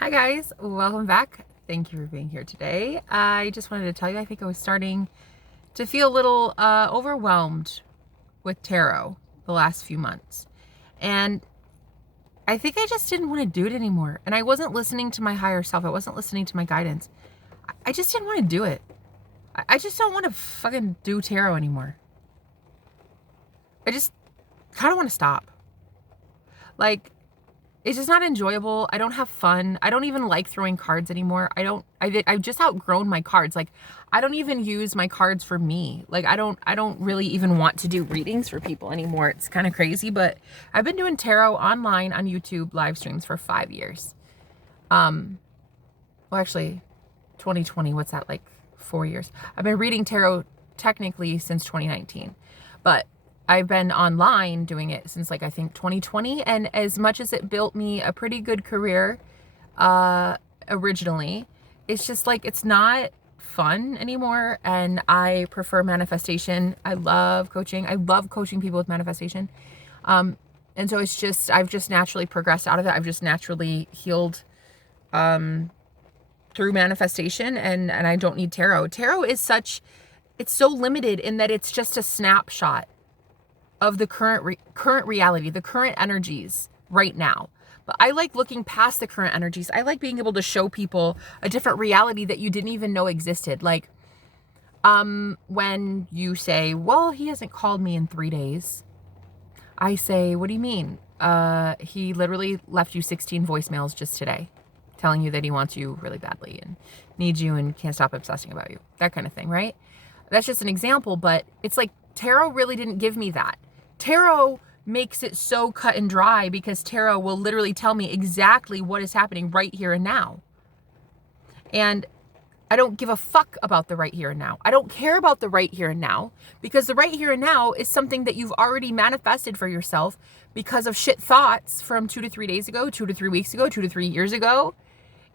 Hi guys, welcome back. Thank you for being here today. I just wanted to tell you, I think I was starting to feel a little overwhelmed with tarot the last few months. And I think I just didn't want to do it anymore. And I wasn't listening to my higher self. I wasn't listening to my guidance. I just didn't want to do it. I just don't want to fucking do tarot anymore. I just kind of want to stop. Like, it's just not enjoyable. I don't have fun. I don't even like throwing cards anymore. I've just outgrown my cards. Like, I don't even use my cards for me. Like, I don't really even want to do readings for people anymore. It's kind of crazy, but I've been doing tarot online on YouTube live streams for 5 years. Well, actually 2020, what's that, like 4 years? I've been reading tarot technically since 2019, but I've been online doing it since like I think 2020, and as much as it built me a pretty good career originally, it's just like it's not fun anymore, and I prefer manifestation. I love coaching. I love coaching people with manifestation. And so it's just I've just naturally progressed out of it. I've just naturally healed through manifestation, and I don't need tarot. Tarot is it's so limited in that it's just a snapshot of the current reality, the current energies right now. But I like looking past the current energies. I like being able to show people a different reality that you didn't even know existed. Like, when you say, well, he hasn't called me in 3 days. I say, what do you mean? He literally left you 16 voicemails just today telling you that he wants you really badly and needs you and can't stop obsessing about you. That kind of thing, right? That's just an example, but it's like tarot really didn't give me that. Tarot makes it so cut and dry because tarot will literally tell me exactly what is happening right here and now. And I don't give a fuck about the right here and now. I don't care about the right here and now, because the right here and now is something that you've already manifested for yourself because of shit thoughts from 2 to 3 days ago, 2 to 3 weeks ago, 2 to 3 years ago.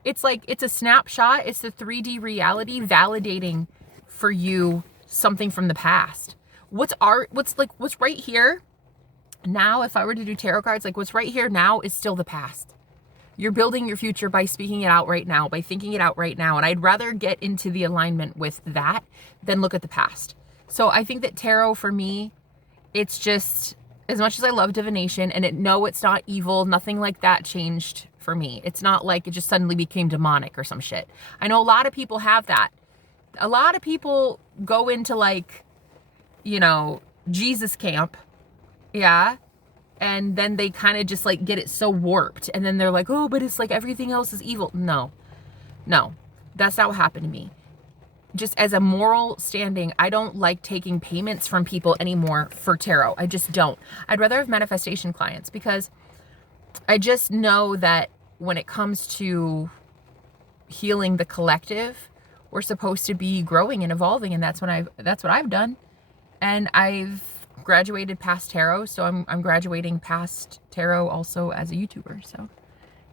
It's like, it's a snapshot. It's the 3D reality validating for you something from the past. What's right here now, if I were to do tarot cards, like what's right here now is still the past. You're building your future by speaking it out right now, by thinking it out right now. And I'd rather get into the alignment with that than look at the past. So I think that tarot for me, it's just, as much as I love divination and it's not evil, nothing like that changed for me. It's not like it just suddenly became demonic or some shit. I know a lot of people have that. A lot of people go into like, Jesus camp. Yeah. And then they kind of just like get it so warped. And then they're like, oh, but it's like everything else is evil. No, that's not what happened to me. Just as a moral standing, I don't like taking payments from people anymore for tarot. I just don't. I'd rather have manifestation clients, because I just know that when it comes to healing the collective, we're supposed to be growing and evolving. And that's what I've done. And I've graduated past tarot, so I'm graduating past tarot also as a YouTuber, so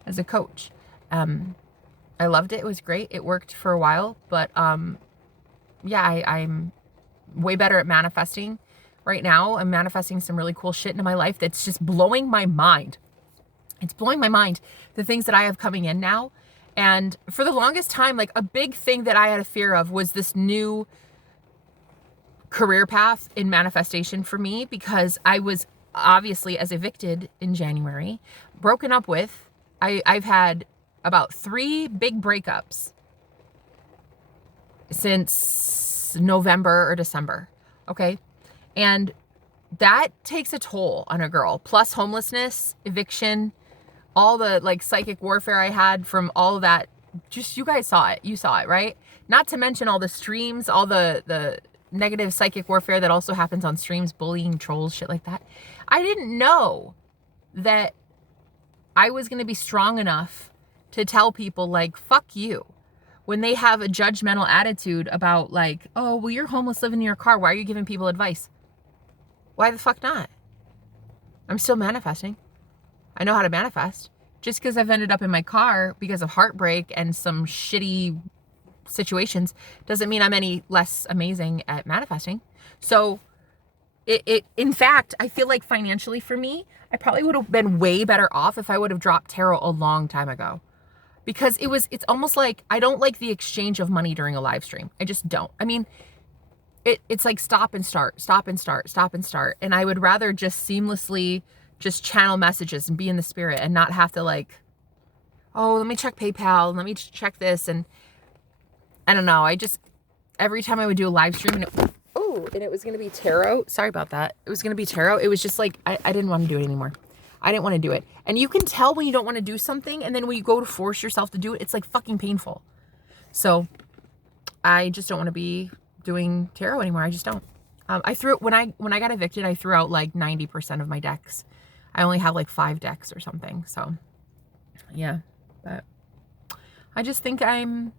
as a coach. I loved it. It was great. It worked for a while, but yeah, I'm way better at manifesting right now. I'm manifesting some really cool shit into my life that's just blowing my mind. It's blowing my mind, the things that I have coming in now. And for the longest time, like a big thing that I had a fear of was this new career path in manifestation for me, because I was obviously, as evicted in January, broken up with. I've had about 3 big breakups since November or December. Okay. And that takes a toll on a girl, plus homelessness, eviction, all the like psychic warfare I had from all of that. Just, you guys saw it. You saw it, right? Not to mention all the streams, all the negative psychic warfare that also happens on streams, bullying, trolls, shit like that. I didn't know that I was going to be strong enough to tell people like, fuck you, when they have a judgmental attitude about like, oh, well, you're homeless living in your car. Why are you giving people advice? Why the fuck not? I'm still manifesting. I know how to manifest. Just because I've ended up in my car because of heartbreak and some shitty situations doesn't mean I'm any less amazing at manifesting. So in fact, I feel like financially for me, I probably would have been way better off if I would have dropped tarot a long time ago. because it's almost like I don't like the exchange of money during a live stream. I just don't. I mean, it's like stop and start, stop and start, stop and start. And I would rather just seamlessly just channel messages and be in the spirit and not have to like, oh, let me check PayPal, let me check this. And I don't know. Every time I would do a live stream and it was going to be tarot. Sorry about that. It was going to be tarot. It was just like, I didn't want to do it anymore. I didn't want to do it. And you can tell when you don't want to do something. And then when you go to force yourself to do it, it's like fucking painful. So I just don't want to be doing tarot anymore. I just don't. I threw when I got evicted, I threw out like 90% of my decks. I only have like 5 decks or something. So yeah, but I just think I'm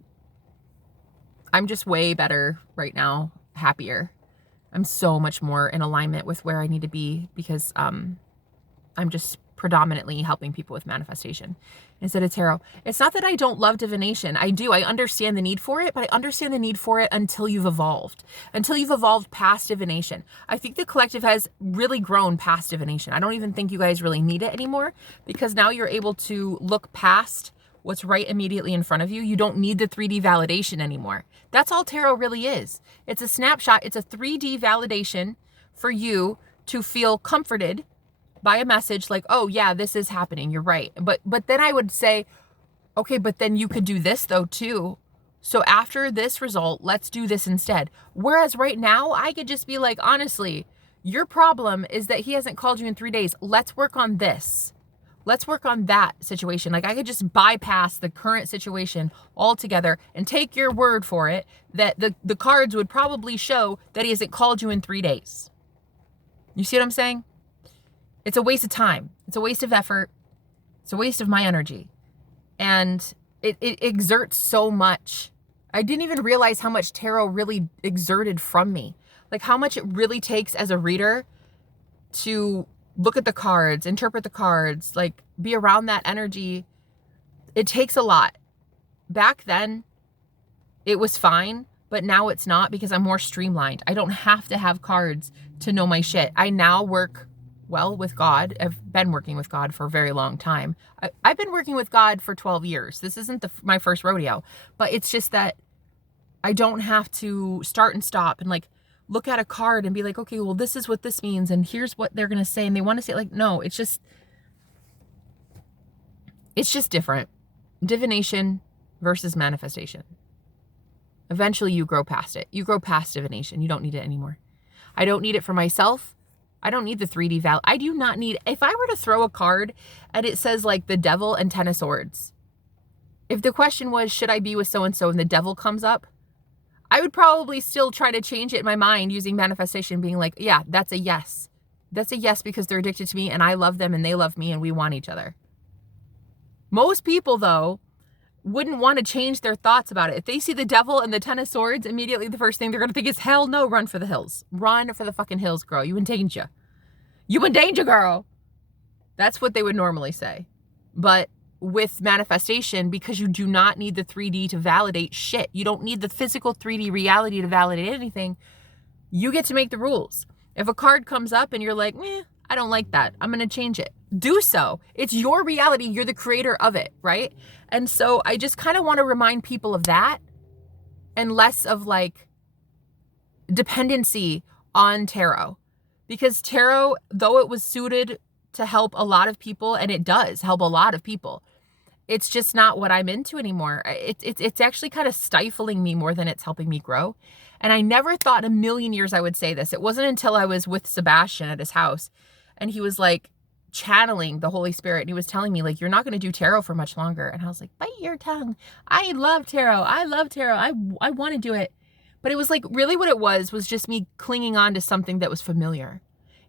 just way better right now, happier. I'm so much more in alignment with where I need to be because I'm just predominantly helping people with manifestation instead of tarot. It's not that I don't love divination. I do. I understand the need for it, but I understand the need for it until you've evolved past divination. I think the collective has really grown past divination. I don't even think you guys really need it anymore because now you're able to look past what's right immediately in front of you. You don't need the 3D validation anymore. That's all tarot really is. It's a snapshot. It's a 3D validation for you to feel comforted by a message like, oh yeah, this is happening. You're right. But then I would say, okay, but then you could do this though too. So after this result, let's do this instead. Whereas right now I could just be like, honestly, your problem is that he hasn't called you in 3 days. Let's work on this. Let's work on that situation. Like I could just bypass the current situation altogether and take your word for it that the cards would probably show that he hasn't called you in 3 days. You see what I'm saying? It's a waste of time. It's a waste of effort. It's a waste of my energy. And it exerts so much. I didn't even realize how much tarot really exerted from me. Like how much it really takes as a reader to look at the cards, interpret the cards, like be around that energy. It takes a lot. Back then, it was fine, but now it's not because I'm more streamlined. I don't have to have cards to know my shit. I now work well with God. I've been working with God for a very long time. I've been working with God for 12 years. This isn't my first rodeo, but it's just that I don't have to start and stop and like look at a card and be like, okay, well, this is what this means. And here's what they're going to say. And they want to say like, no, it's just different. Divination versus manifestation. Eventually you grow past it. You grow past divination. You don't need it anymore. I don't need it for myself. I don't need the 3D val. I do not need, if I were to throw a card and it says like the devil and 10 of swords, if the question was, should I be with so-and-so and the devil comes up, I would probably still try to change it in my mind using manifestation, being like, yeah, that's a yes. That's a yes because they're addicted to me and I love them and they love me and we want each other. Most people, though, wouldn't want to change their thoughts about it. If they see the devil and the 10 of swords, immediately the first thing they're going to think is, hell no, run for the hills. Run for the fucking hills, girl. You in danger. You in danger, girl. That's what they would normally say. But with manifestation, because you do not need the 3D to validate shit. You don't need the physical 3D reality to validate anything. You get to make the rules. If a card comes up and you're like, I don't like that, I'm going to change it. Do so. It's your reality. You're the creator of it, right? And so I just kind of want to remind people of that and less of like dependency on tarot. Because tarot, though it was suited to help a lot of people, and it does help a lot of people, it's just not what I'm into anymore. It's actually kind of stifling me more than it's helping me grow. And I never thought in a million years I would say this. It wasn't until I was with Sebastian at his house and he was like channeling the Holy Spirit. And he was telling me like, you're not going to do tarot for much longer. And I was like, bite your tongue. I love tarot. I love tarot. I want to do it. But it was like really what it was just me clinging on to something that was familiar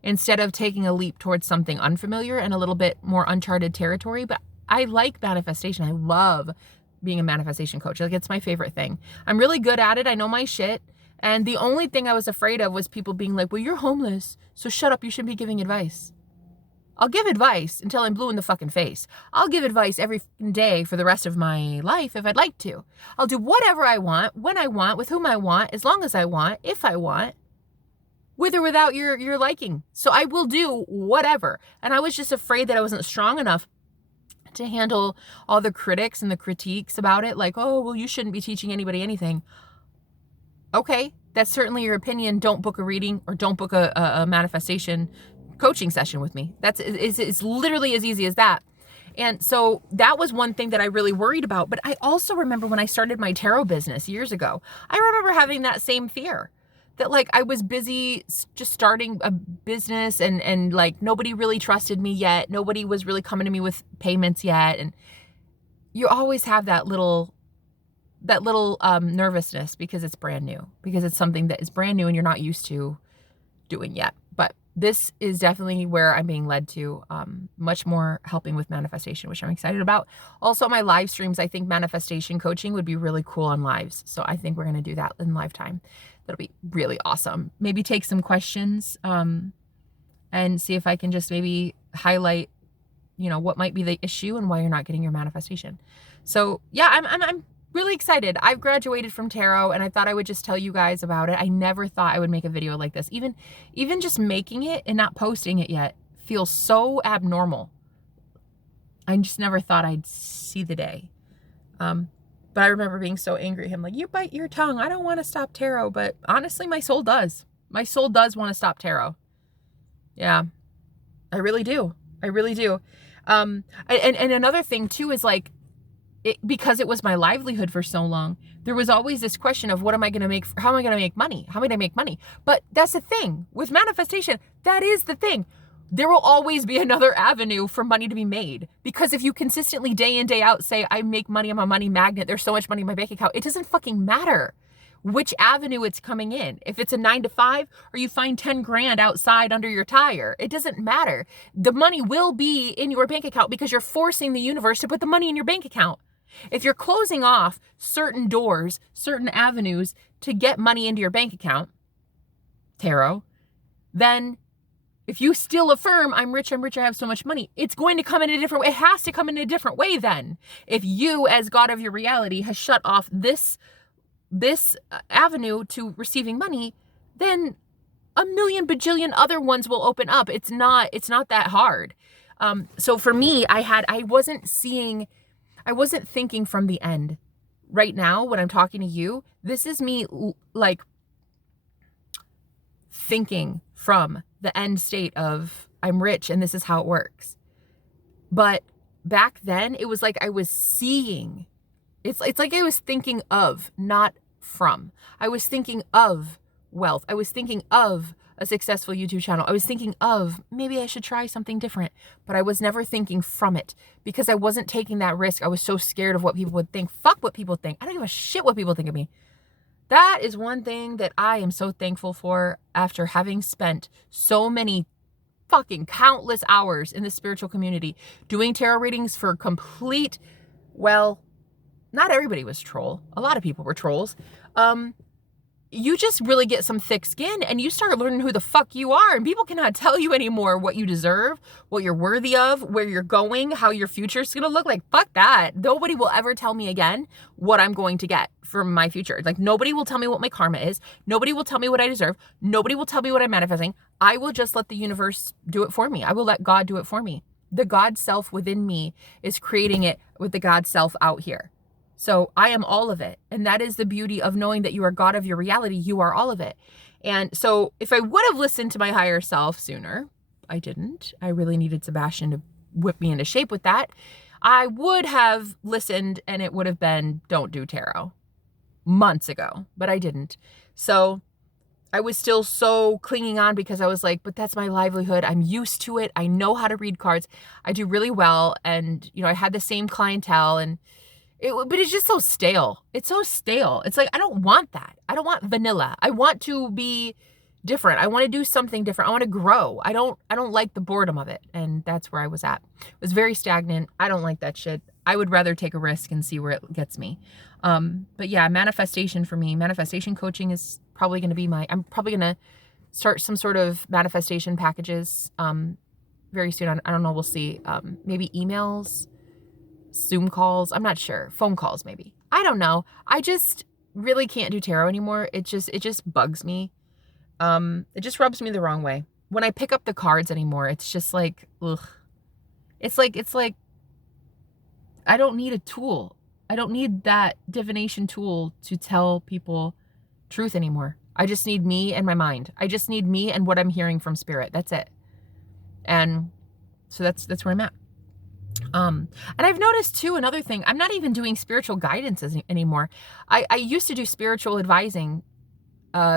instead of taking a leap towards something unfamiliar and a little bit more uncharted territory. But I like manifestation. I love being a manifestation coach. Like it's my favorite thing. I'm really good at it. I know my shit. And the only thing I was afraid of was people being like, well, you're homeless, so shut up. You shouldn't be giving advice. I'll give advice until I'm blue in the fucking face. I'll give advice every day for the rest of my life if I'd like to. I'll do whatever I want, when I want, with whom I want, as long as I want, if I want, with or without your liking. So I will do whatever. And I was just afraid that I wasn't strong enough to handle all the critics and the critiques about it. Like, oh, well, you shouldn't be teaching anybody anything. Okay, that's certainly your opinion. Don't book a reading or don't book a manifestation coaching session with me. It's literally as easy as that. And so that was one thing that I really worried about. But I also remember when I started my tarot business years ago, I remember having that same fear that like I was busy just starting a business and like nobody really trusted me yet. Nobody was really coming to me with payments yet. And you always have that little nervousness because it's brand new, because it's something that is brand new and you're not used to doing yet. But this is definitely where I'm being led to, much more helping with manifestation, which I'm excited about. Also, my live streams, I think manifestation coaching would be really cool on lives. So I think we're going to do that in live time. That'll be really awesome. Maybe take some questions, and see if I can just maybe highlight, what might be the issue and why you're not getting your manifestation. So yeah, I'm really excited. I've graduated from tarot and I thought I would just tell you guys about it. I never thought I would make a video like this. Even just making it and not posting it yet feels so abnormal. I just never thought I'd see the day. But I remember being so angry at him, like, you bite your tongue. I don't want to stop tarot. But honestly, my soul does. My soul does want to stop tarot. Yeah, I really do. I really do. And another thing too is like, because it was my livelihood for so long, there was always this question of what am I going to make? How am I going to make money? How am I going to make money? But that's the thing with manifestation. That is the thing. There will always be another avenue for money to be made. Because if you consistently day in, day out say, I make money, I'm a money magnet, there's so much money in my bank account, it doesn't fucking matter which avenue it's coming in. If it's a 9 to 5 or you find 10 grand outside under your tire, it doesn't matter. The money will be in your bank account because you're forcing the universe to put the money in your bank account. If you're closing off certain doors, certain avenues to get money into your bank account, tarot, then if you still affirm, I'm rich, I have so much money, it's going to come in a different way. It has to come in a different way then. If you, as God of your reality, has shut off this avenue to receiving money, then a million bajillion other ones will open up. It's not that hard. So for me, I wasn't thinking from the end. Right now, when I'm talking to you, this is me like thinking from the end state of I'm rich and this is how it works. But back then, it was like I was seeing. It's like I was thinking of, not from. I was thinking of wealth. I was thinking of a successful YouTube channel. I was thinking of maybe I should try something different, but I was never thinking from it because I wasn't taking that risk. I was so scared of what people would think. Fuck what people think. I don't give a shit what people think of me. That is one thing that I am so thankful for after having spent so many fucking countless hours in the spiritual community doing tarot readings for complete, well, not everybody was troll. A lot of people were trolls. You just really get some thick skin and you start learning who the fuck you are, and people cannot tell you anymore what you deserve, what you're worthy of, where you're going, how your future is going to look like. Fuck that. Nobody will ever tell me again what I'm going to get from my future. Like nobody will tell me what my karma is. Nobody will tell me what I deserve. Nobody will tell me what I'm manifesting. I will just let the universe do it for me. I will let God do it for me. The God self within me is creating it with the God self out here. So I am all of it. And that is the beauty of knowing that you are God of your reality. You are all of it. And so if I would have listened to my higher self sooner, I didn't. I really needed Sebastian to whip me into shape with that. I would have listened and it would have been, don't do tarot months ago, but I didn't. So I was still so clinging on because I was like, but that's my livelihood. I'm used to it. I know how to read cards. I do really well. And, I had the same clientele but it's just so stale. It's so stale. It's like, I don't want that. I don't want vanilla. I want to be different. I want to do something different. I want to grow. I don't like the boredom of it. And that's where I was at. It was very stagnant. I don't like that shit. I would rather take a risk and see where it gets me. But yeah, manifestation for me, manifestation coaching is probably going to be I'm probably going to start some sort of manifestation packages, very soon. I don't know. We'll see. Maybe emails, Zoom calls. I'm not sure. Phone calls, maybe. I don't know. I just really can't do tarot anymore. It just bugs me. It just rubs me the wrong way. When I pick up the cards anymore, it's just like, ugh. It's like I don't need a tool. I don't need that divination tool to tell people truth anymore. I just need me and my mind. I just need me and what I'm hearing from spirit. That's it. And so that's where I'm at. And I've noticed too, another thing, I'm not even doing spiritual guidance anymore. I used to do spiritual advising,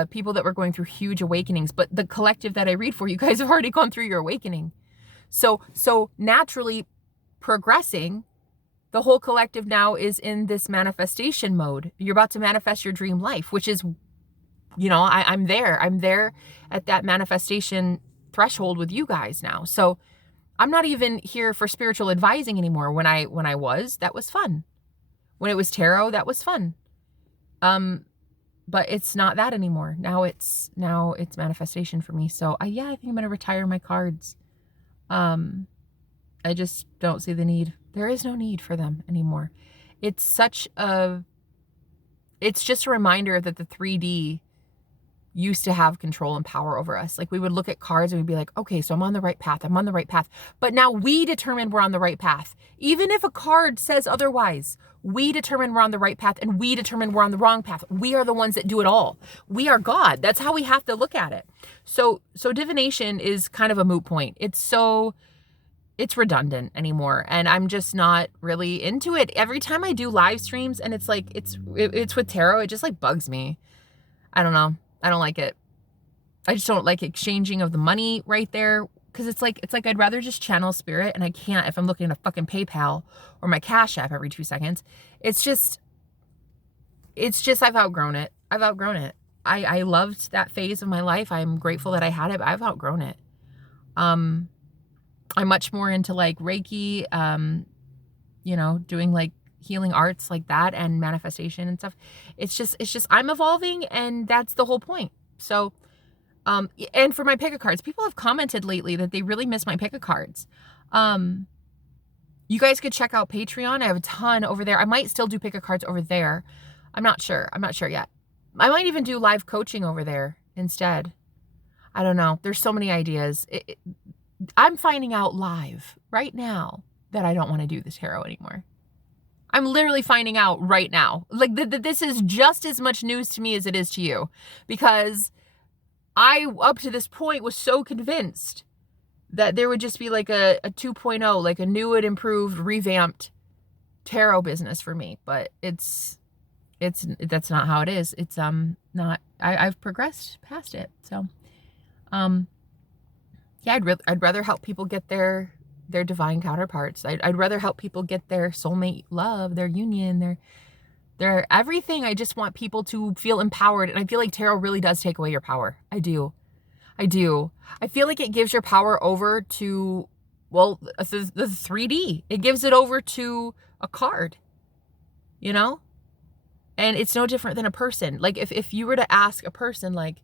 people that were going through huge awakenings, but the collective that I read for, you guys have already gone through your awakening. So naturally progressing, the whole collective now is in this manifestation mode. You're about to manifest your dream life, which is, I'm there. I'm there at that manifestation threshold with you guys now. So I'm not even here for spiritual advising anymore. When I was, that was fun. When it was tarot, that was fun. But it's not that anymore. Now it's manifestation for me. So I think I'm going to retire my cards. I just don't see the need. There is no need for them anymore. It's just a reminder that the 3D used to have control and power over us. Like, we would look at cards and we'd be like, okay, so I'm on the right path. I'm on the right path. But now we determine we're on the right path. Even if a card says otherwise, we determine we're on the right path, and we determine we're on the wrong path. We are the ones that do it all. We are God. That's how we have to look at it. So divination is kind of a moot point. It's redundant anymore, and I'm just not really into it. Every time I do live streams and it's like, it's with tarot, it just like bugs me. I don't know. I don't like it. I just don't like exchanging of the money right there, because it's like I'd rather just channel spirit, and I can't if I'm looking at a fucking PayPal or my Cash App every 2 seconds. It's just I've outgrown it. I loved that phase of my life. I'm grateful that I had it, but I've outgrown it. I'm much more into like Reiki, doing like healing arts like that and manifestation and stuff. It's just I'm evolving, and that's the whole point. So, and for my pick a cards, people have commented lately that they really miss my pick a cards. You guys could check out Patreon. I have a ton over there. I might still do pick a cards over there. I'm not sure yet. I might even do live coaching over there instead. I don't know. There's so many ideas. I'm finding out live right now that I don't want to do the tarot anymore. I'm literally finding out right now. Like, this is just as much news to me as it is to you, because I, up to this point, was so convinced that there would just be like a 2.0, like a new and improved, revamped tarot business for me. But that's not how it is. It's not. I've progressed past it. So, yeah, I'd rather help people get their divine counterparts. I'd rather help people get their soulmate love, their union, their everything. I just want people to feel empowered. And I feel like tarot really does take away your power. I do. I feel like it gives your power over to, well, the 3D. It gives it over to a card, And it's no different than a person. Like, if you were to ask a person, like,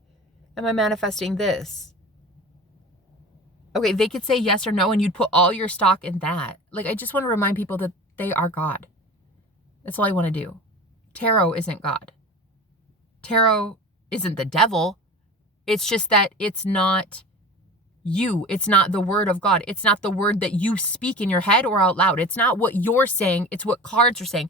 am I manifesting this? Okay, they could say yes or no, and you'd put all your stock in that. Like, I just want to remind people that they are God. That's all I want to do. Tarot isn't God. Tarot isn't the devil. It's just that it's not you. It's not the word of God. It's not the word that you speak in your head or out loud. It's not what you're saying. It's what cards are saying.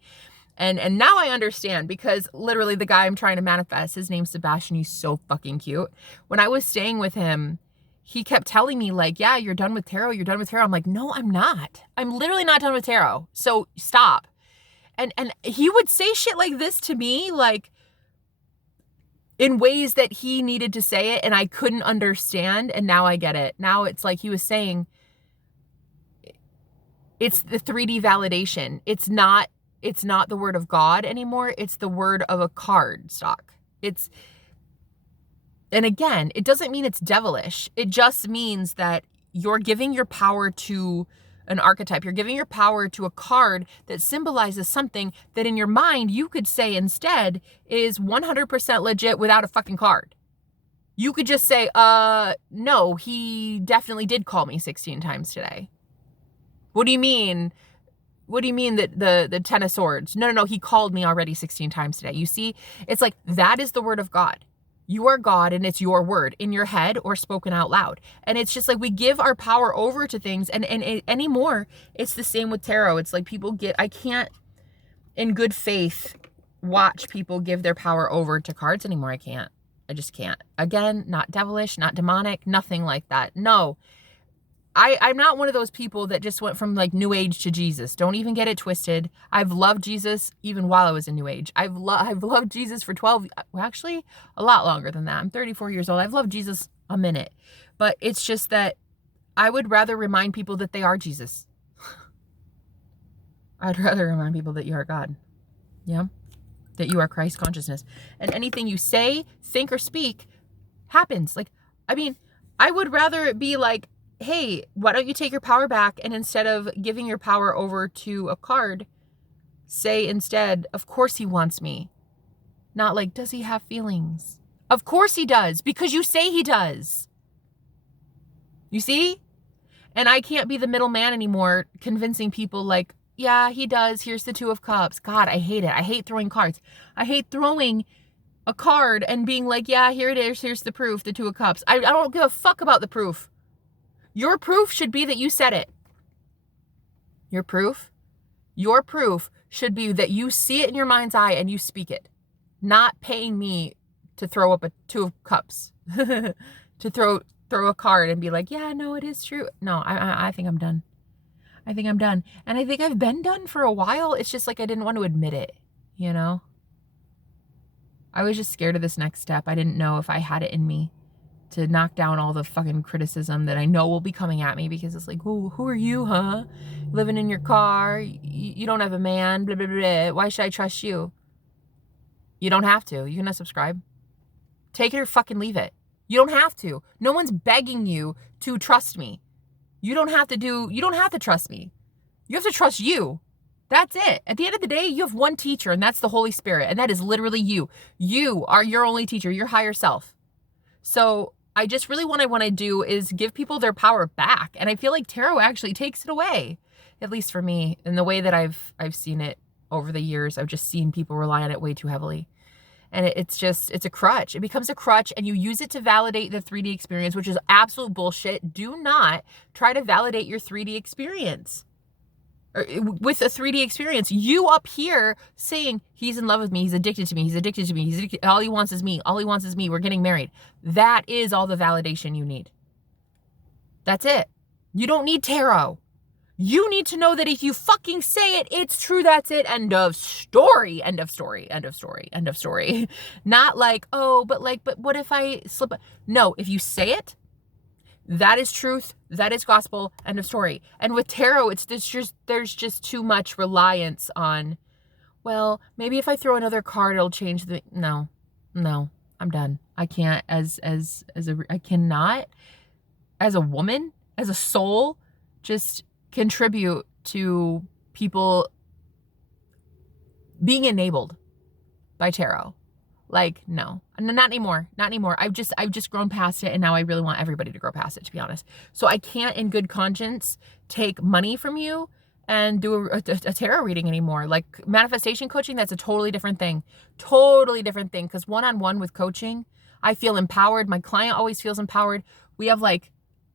And now I understand, because literally the guy I'm trying to manifest, his name's Sebastian. He's so fucking cute. When I was staying with him, he kept telling me like, yeah, you're done with tarot. You're done with tarot. I'm like, no, I'm not. I'm literally not done with tarot. So stop. And he would say shit like this to me, like in ways that he needed to say it and I couldn't understand. And now I get it. Now it's like he was saying, it's the 3D validation. It's not the word of God anymore. It's the word of a card stock. And again, it doesn't mean it's devilish. It just means that you're giving your power to an archetype. You're giving your power to a card that symbolizes something that in your mind you could say instead is 100% legit without a fucking card. You could just say, no, he definitely did call me 16 times today. What do you mean? What do you mean that the 10 of swords? No, he called me already 16 times today. You see, it's like, that is the word of God. You are God, and it's your word in your head or spoken out loud. And it's just like we give our power over to things. And anymore, it's the same with tarot. It's like I can't in good faith watch people give their power over to cards anymore. I just can't. Again, not devilish, not demonic, nothing like that. No. I'm not one of those people that just went from like New Age to Jesus. Don't even get it twisted. I've loved Jesus even while I was in New Age. I've loved Jesus for 12, well, actually a lot longer than that. I'm 34 years old. I've loved Jesus a minute. But it's just that I would rather remind people that they are Jesus. I'd rather remind people that you are God. Yeah? That you are Christ consciousness. And anything you say, think, or speak happens. Like, I mean, I would rather it be like, hey, why don't you take your power back, and instead of giving your power over to a card, say instead, of course he wants me. Not like, does he have feelings? Of course he does, because you say he does. You see? And I can't be the middleman anymore, convincing people like, yeah, he does. Here's the Two of Cups. God, I hate it. I hate throwing cards. I hate throwing a card and being like, yeah, here it is. Here's the proof, the Two of Cups. I don't give a fuck about the proof. Your proof should be that you said it. Your proof should be that you see it in your mind's eye and you speak it. Not paying me to throw up a Two of Cups. To throw a card and be like, yeah, no, it is true. No, I think I'm done. I think I'm done. And I think I've been done for a while. It's just like I didn't want to admit it, you know? I was just scared of this next step. I didn't know if I had it in me to knock down all the fucking criticism that I know will be coming at me, because it's like, oh, who are you, huh? Living in your car, you don't have a man, blah, blah, blah. Why should I trust you? You don't have to. You can unsubscribe. Take it or fucking leave it. You don't have to. No one's begging you to trust me. You don't have to trust me. You have to trust you. That's it. At the end of the day, you have one teacher, and that's the Holy Spirit. And that is literally you. You are your only teacher, your higher self. So I just really what I want to do is give people their power back. And I feel like tarot actually takes it away, at least for me, in the way that I've seen it over the years. I've just seen people rely on it way too heavily. And it's a crutch. It becomes a crutch, and you use it to validate the 3D experience, which is absolute bullshit. Do not try to validate your 3D experience. With a 3D experience, you up here saying, he's in love with me, he's addicted to me, all he wants is me, we're getting married. That is all the validation you need. That's it. You don't need tarot. You need to know that if you fucking say it, it's true, that's it, end of story, end of story, end of story, end of story. Not like, oh, but what if I slip up? No, if you say it, that is truth, that is gospel, end of story. And with tarot, there's just too much reliance on, well, maybe if I throw another card, it'll change no, I'm done. I can't, I cannot, as a woman, as a soul, just contribute to people being enabled by tarot. Like, no, not anymore. I've just grown past it, and now I really want everybody to grow past it, to be honest. So I can't in good conscience take money from you and do a tarot reading anymore. Like manifestation coaching, that's a totally different thing. Because one-on-one with coaching, I feel empowered. My client always feels empowered. We have like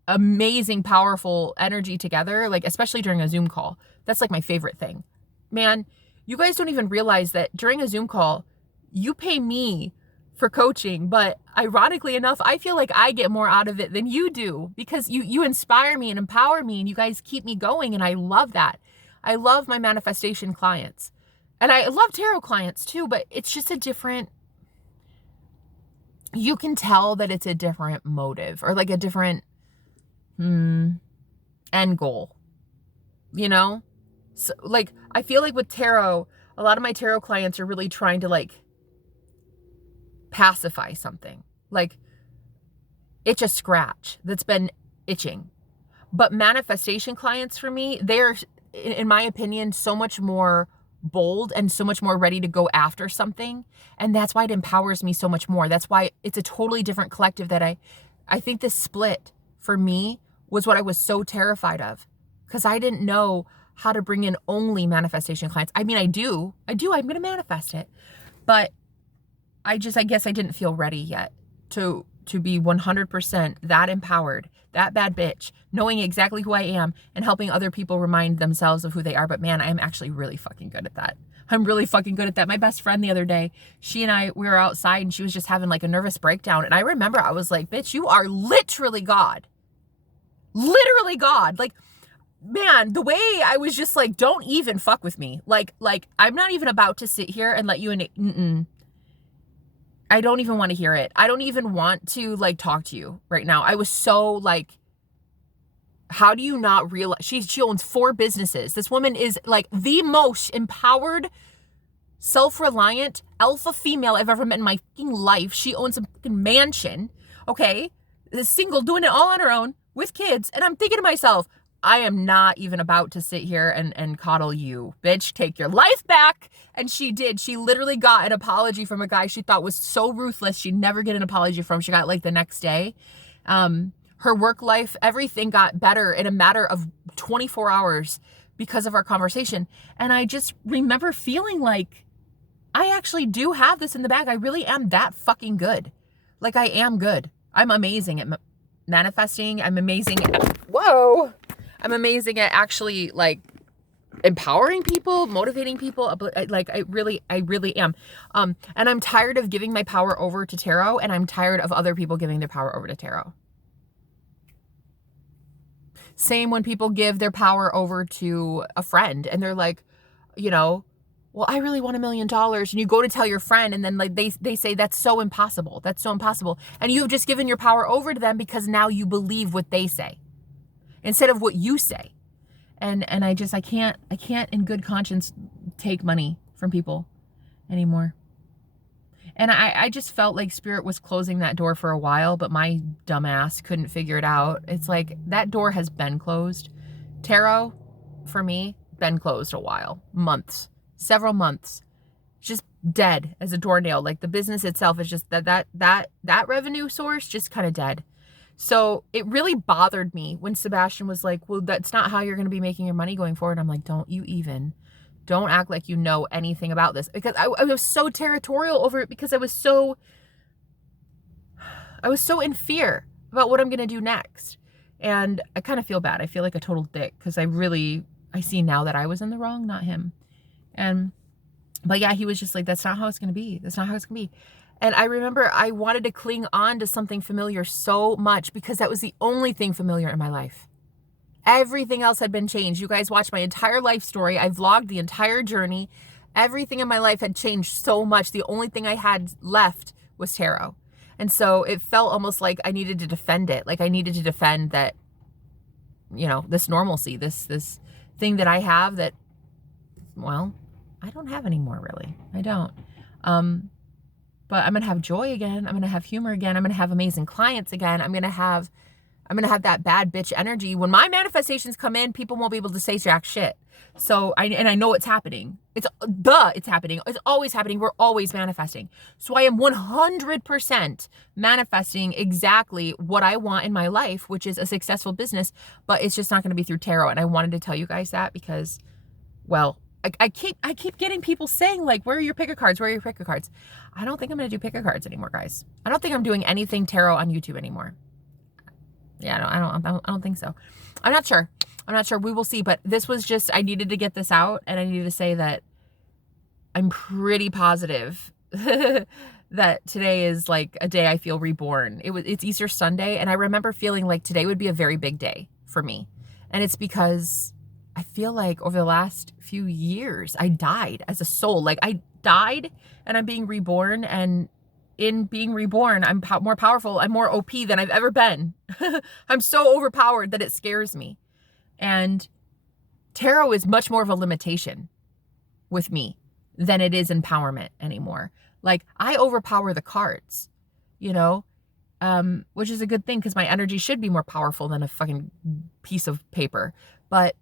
amazing, powerful energy together, like especially during a Zoom call. That's like my favorite thing. Man, you guys don't even realize that during a Zoom call, you pay me for coaching, but ironically enough, I feel like I get more out of it than you do, because you inspire me and empower me, and you guys keep me going, and I love that. I love my manifestation clients, and I love tarot clients too, but it's just a different, you can tell that it's a different motive, or like a different end goal, you know? So like, I feel like with tarot, a lot of my tarot clients are really trying to like pacify something, like itch a scratch that's been itching. But manifestation clients for me, they're, in my opinion, so much more bold and so much more ready to go after something. And that's why it empowers me so much more. That's why it's a totally different collective that I think this split for me was what I was so terrified of, because I didn't know how to bring in only manifestation clients. I mean, I do, I'm going to manifest it, but I guess I didn't feel ready yet to be 100% that empowered, that bad bitch, knowing exactly who I am and helping other people remind themselves of who they are. But man, I'm actually really fucking good at that. I'm really fucking good at that. My best friend the other day, we were outside and she was just having like a nervous breakdown. And I remember I was like, bitch, you are literally God. Literally God. Like, man, the way I was just like, don't even fuck with me. Like I'm not even about to sit here and let you in. I don't even want to hear it. I don't even want to like talk to you right now. I was so like, how do you not realize she owns 4 businesses? This woman is like the most empowered, self-reliant alpha female I've ever met in my fucking life. She owns a fucking mansion. Okay. Is single, doing it all on her own with kids. And I'm thinking to myself, I am not even about to sit here and coddle you. Bitch, take your life back. And she did. She literally got an apology from a guy she thought was so ruthless she'd never get an apology from. She got like the next day. Her work life, everything got better in a matter of 24 hours because of our conversation. And I just remember feeling like I actually do have this in the bag. I really am that fucking good. Like I am good. I'm amazing at manifesting. I'm amazing at actually like empowering people, motivating people. Like I really am. And I'm tired of giving my power over to tarot, and I'm tired of other people giving their power over to tarot. Same when people give their power over to a friend and they're like, you know, well, I really want $1 million. And you go to tell your friend and then like they say, that's so impossible. That's so impossible. And you've just given your power over to them because now you believe what they say instead of what you say. And I can't in good conscience take money from people anymore. And I just felt like Spirit was closing that door for a while, but my dumbass couldn't figure it out. It's like that door has been closed. Tarot, for me, been closed a while. Months. Several months. Just dead as a doornail. Like the business itself is just that revenue source just kind of dead. So it really bothered me when Sebastian was like, well, that's not how you're going to be making your money going forward. I'm like, don't act like you know anything about this. Because I was so territorial over it because I was so in fear about what I'm going to do next. And I kind of feel bad. I feel like a total dick because I see now that I was in the wrong, not him. But yeah, he was just like, that's not how it's going to be. That's not how it's going to be. And I remember I wanted to cling on to something familiar so much because that was the only thing familiar in my life. Everything else had been changed. You guys watched my entire life story. I vlogged the entire journey. Everything in my life had changed so much. The only thing I had left was tarot. And so it felt almost like I needed to defend it. Like I needed to defend that, you know, this normalcy, this thing that I have that, well, I don't have anymore, really. I don't. But I'm going to have joy again. I'm going to have humor again. I'm going to have amazing clients again. I'm going to have that bad bitch energy. When my manifestations come in, people won't be able to say jack shit. So I know it's happening. It's happening. It's always happening. We're always manifesting. So I am 100% manifesting exactly what I want in my life, which is a successful business, but it's just not going to be through tarot. And I wanted to tell you guys that because, well, I keep getting people saying like, where are your pick a cards? Where are your pick a cards? I don't think I'm going to do pick a cards anymore, guys. I don't think I'm doing anything tarot on YouTube anymore. Yeah, I don't think so. I'm not sure. We will see. But this was just, I needed to get this out, and I needed to say that I'm pretty positive that today is like a day I feel reborn. It's Easter Sunday, and I remember feeling like today would be a very big day for me. And it's because I feel like over the last few years, I died as a soul. Like I died and I'm being reborn, and in being reborn, I'm more powerful. I'm more OP than I've ever been. I'm so overpowered that it scares me. And tarot is much more of a limitation with me than it is empowerment anymore. Like I overpower the cards, you know, which is a good thing because my energy should be more powerful than a fucking piece of paper. But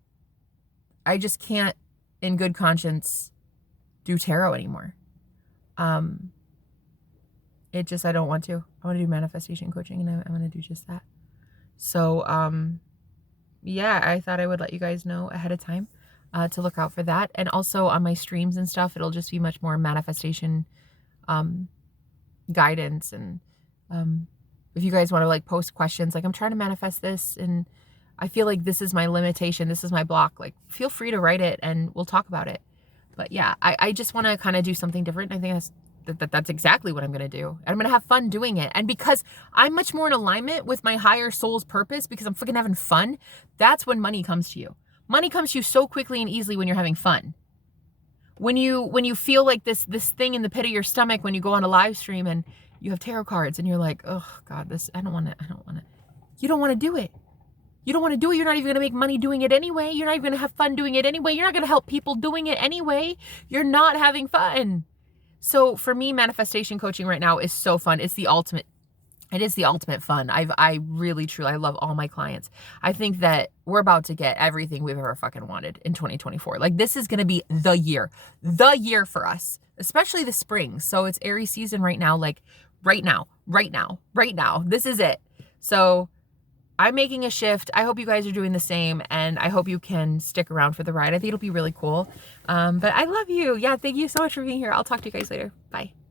I just can't, in good conscience, do tarot anymore. I don't want to. I want to do manifestation coaching, and I want to do just that. So, yeah, I thought I would let you guys know ahead of time to look out for that. And also on my streams and stuff, it'll just be much more manifestation guidance and If you guys want to like post questions, like I'm trying to manifest this and I feel like this is my limitation, this is my block, like feel free to write it and we'll talk about it. But yeah, I just want to kind of do something different. I think that's exactly what I'm going to do. And I'm going to have fun doing it. And because I'm much more in alignment with my higher soul's purpose, because I'm freaking having fun, that's when money comes to you. Money comes to you so quickly and easily when you're having fun. When you feel like this thing in the pit of your stomach when you go on a live stream and you have tarot cards and you're like, oh God, I don't want to. You don't want to do it. You don't want to do it. You're not even going to make money doing it anyway. You're not even going to have fun doing it anyway. You're not going to help people doing it anyway. You're not having fun. So for me, manifestation coaching right now is so fun. It's the ultimate. It is the ultimate fun. I really, truly, I love all my clients. I think that we're about to get everything we've ever fucking wanted in 2024. Like this is going to be the year for us, especially the spring. So it's Aries season right now, like right now. This is it. So I'm making a shift. I hope you guys are doing the same and I hope you can stick around for the ride. I think it'll be really cool. But I love you. Yeah, thank you so much for being here. I'll talk to you guys later. Bye.